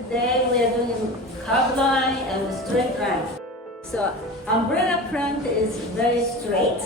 Today we are doing curved line and straight line. So umbrella print is very straight.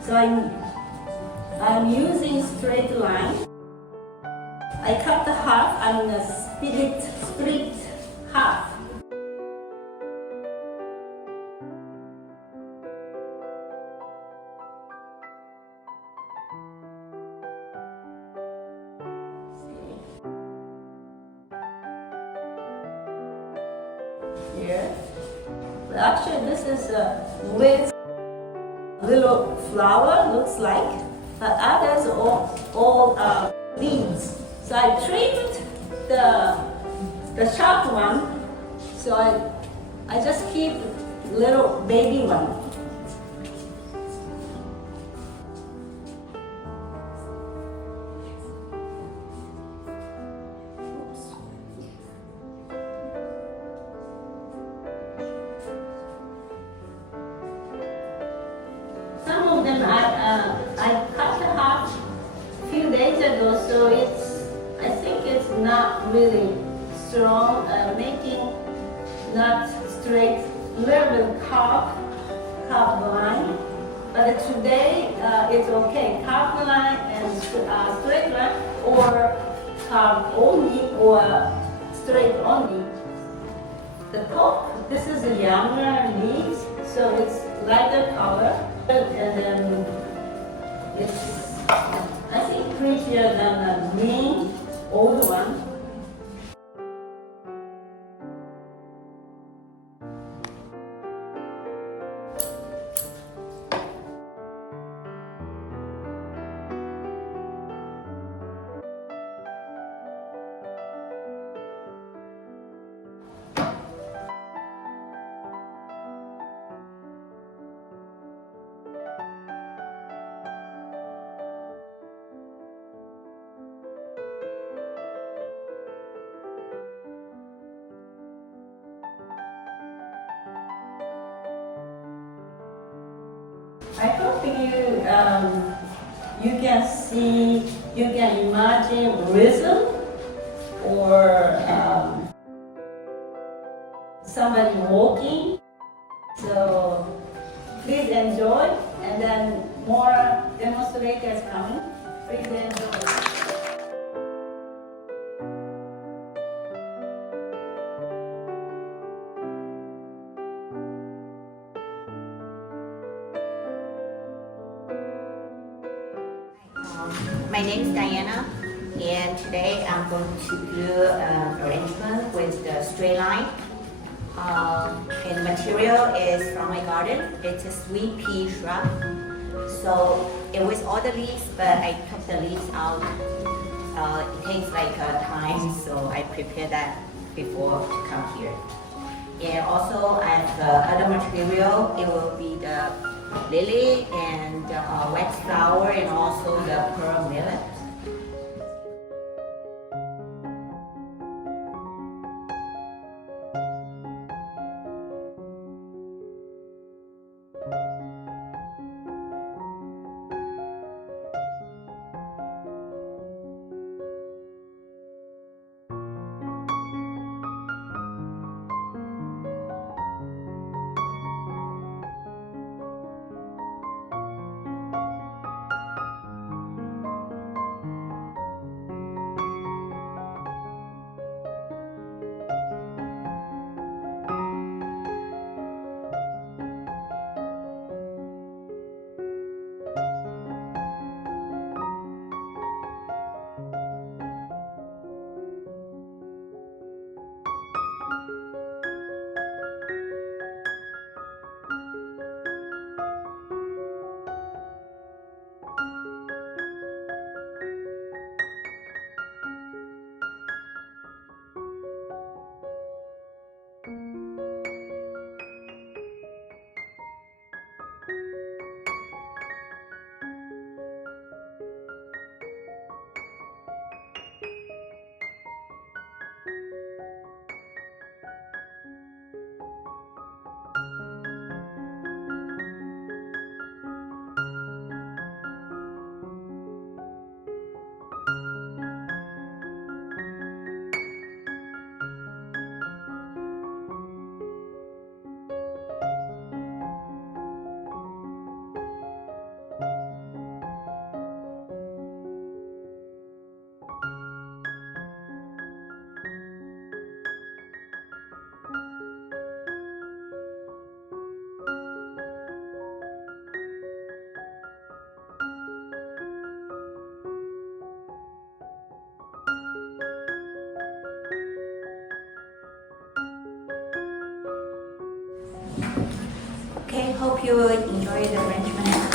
So I'm using straight line. I cut the half. I'm gonna split half. Here. But actually, this is with little flower, looks like. But others all leaves. So I trimmed the sharp one. So I just keep little baby one. Some of them I cut the half a few days ago, so I think it's not really strong, making not straight, little bit carved line. But today it's okay, carved line and straight line, or carved only or straight only. The top, this is the Yamamura leaves, so it's lighter color. And then it's, I think, prettier than the green old one. I hope you can see, you can imagine rhythm or somebody walking. So please enjoy, and then more demonstrators coming. Please enjoy. My name is Diana, and today I'm going to do an arrangement with the straight line. And material is from my garden. It's a sweet pea shrub. So it was all the leaves, but I took the leaves out. It takes like time, so I prepare that before to come here. And also I have other material. It will be the lily and wax flower, and also the pearl millet. hope you enjoy the arrangement.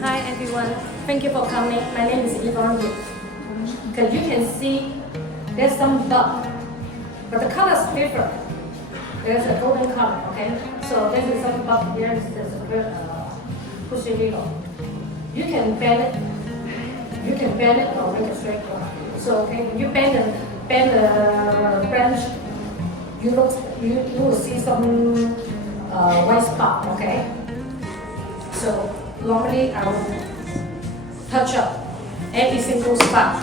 Hi everyone, thank you for coming. My name is Yvonne. Because you can see there's some dot, but the color is different. There's a golden color, okay? So this is some dot here. There's a good push it needle. You can bend it or make a straight line. So okay, when you bend the branch, you will see some white spot, okay? So normally I will touch up every single spot.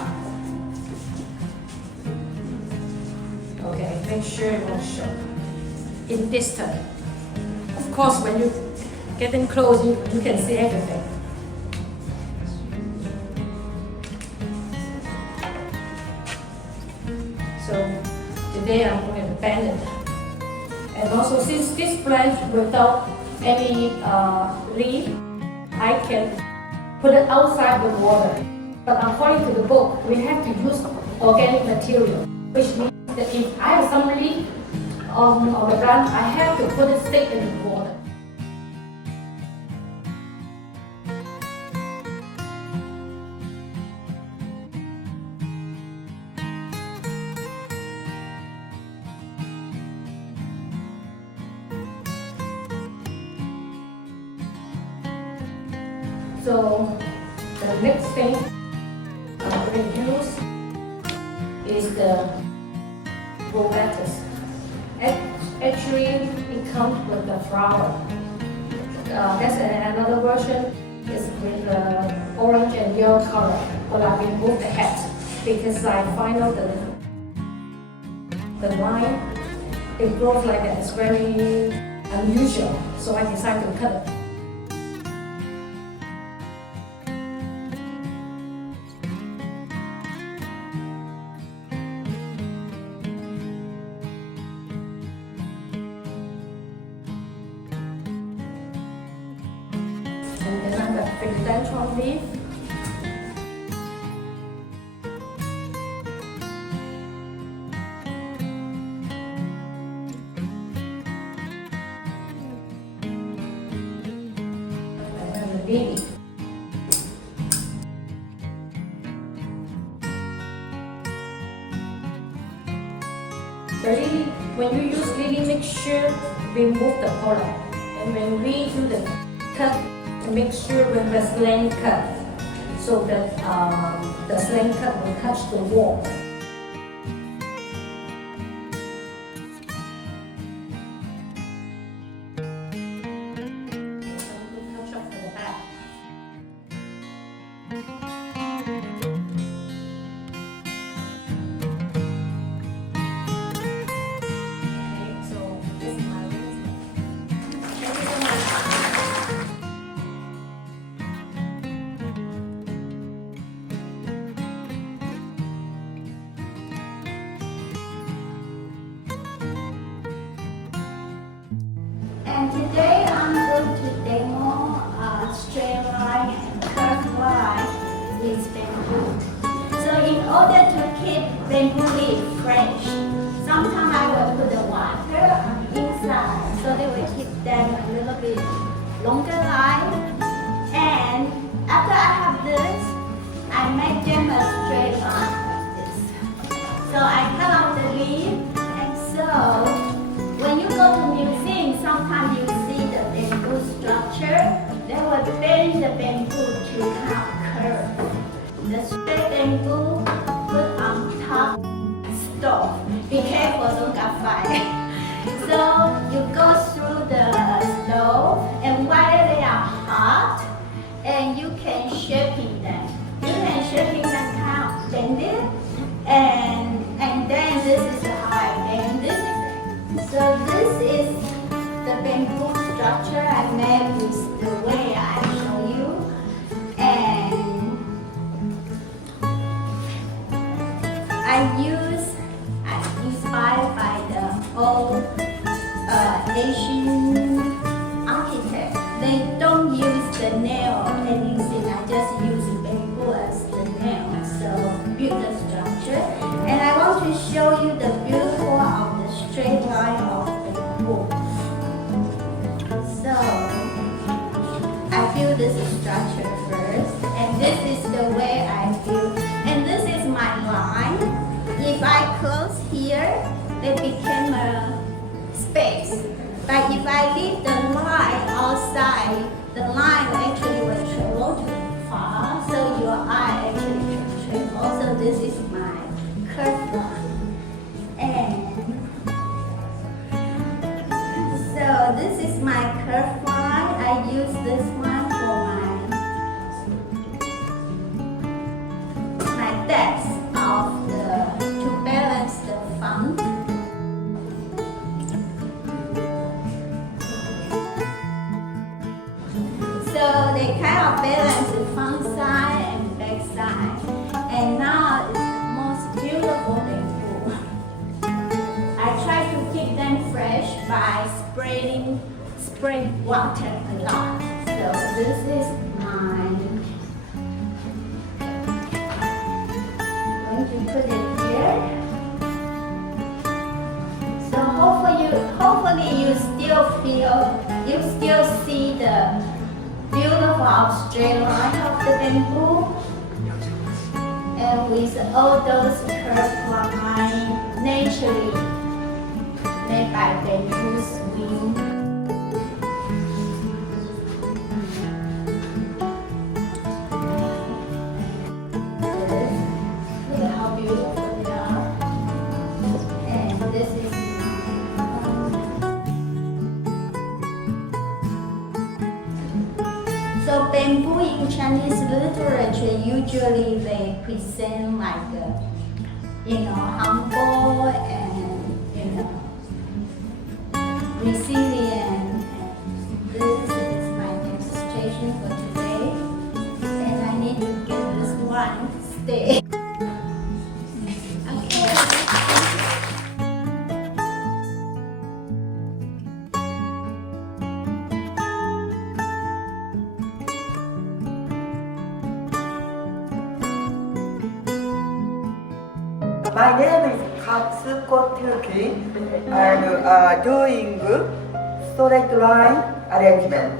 Okay, make sure it won't show. In distance. Of course, when you get in close, you can see everything. So today I'm going to bend it. And also since this branch without any leaf, I can put it outside the water. But according to the book, we have to use organic material, which means that if I have some leaf on the branch, I have to put it stick in the water. So the next thing I'm going to use is the lettuce. Actually, it comes with the flower. That's another version. It's with the orange and yellow color, but I removed the head because I find out the line, it grows like that. It's very unusual, so I decided to cut it. And then I'm going to pick the dendron leaf. And then the lily. The lily, when you use lily, make sure remove the pollen. And when we do the cut, make sure with the slant cut, so that the slant cut will touch the wall. Touch up to the back. Okay, so this is my arrangement. Thank you so much. And today I'm going to demo straight line and curved line with bamboo. So in order to keep bamboo leaf fresh, sometimes I will put the water inside so they will keep them a little bit longer life. And after I have this, I make them a straight line like this. So I cut off the leaf, and so when you go to museum, sometimes you see the bamboo structure. They will bend the bamboo to have curve. The straight bamboo put on top stove. Be careful, don't get fire. So you go through the stove, and while they are hot, and you can shaping them. You can shaping them kind of bend it, and then this is how I bend this. So this is the bamboo structure I made with the way I show you. And I'm inspired by the old Asian they became a space. But if I leave the line outside, the line actually will travel too far, so your eye actually can travel. So this is my curved line. And so this is my curved line. I use this one for my depth of to balance the font. So they kind of balance the front side and back side. And now it's the most beautiful bamboo. I try to keep them fresh by spraying water a lot. So this is mine. I'm going to put it here. So hopefully you still see the beautiful straight line of the bamboo, and with all those curved lines naturally made by bamboo swing. Look at how beautiful they are. And this is so bamboo in Chinese literature usually they present like humble and resilient. This is my demonstration for today, and I need to get this one stay. My name is Katsuko Thielke. I'm doing straight line arrangement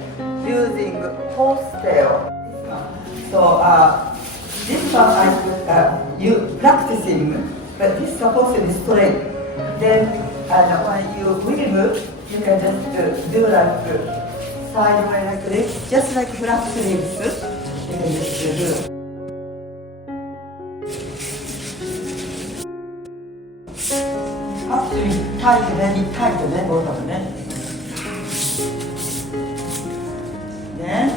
using postel. So this one you practicing, but this is supposed to be straight. Then when you will move, you can just do like sideway like this, just like flat sleeves. You can just do. Tight, very tight, then both of them. Then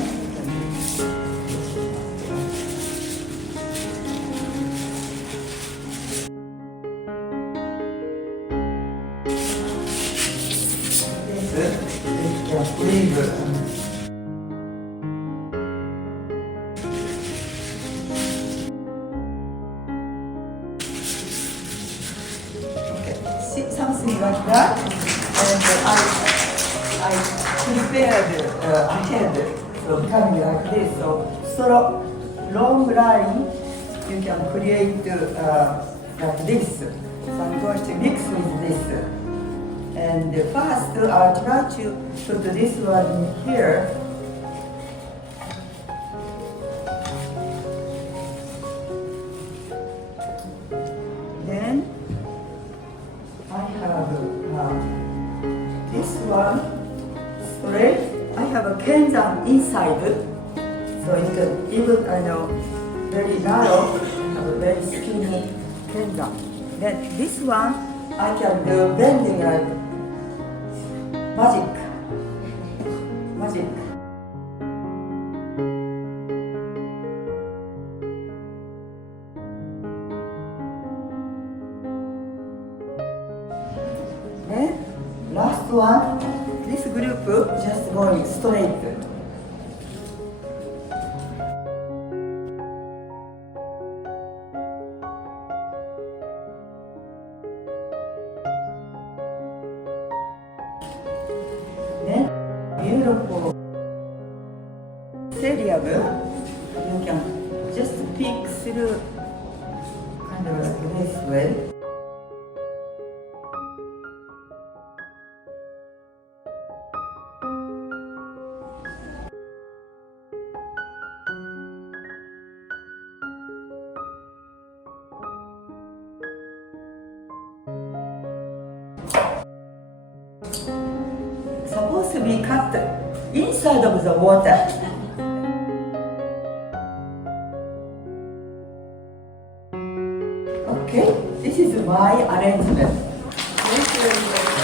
this breathe. Something like that, and I prepared ahead, so becoming like this. So long line you can create like this. So I'm going to mix with this, and first I'll try to put this one here. Then I have this one straight. I have a kenzan inside, so you can even very narrow. I have a very skinny kenzan. Then this one I can do bending like magic. Then last one, this group just going straight. Then beautiful serial, you can just peek through kind of like this way. be cut inside of the water. Okay, this is my arrangement. Thank you.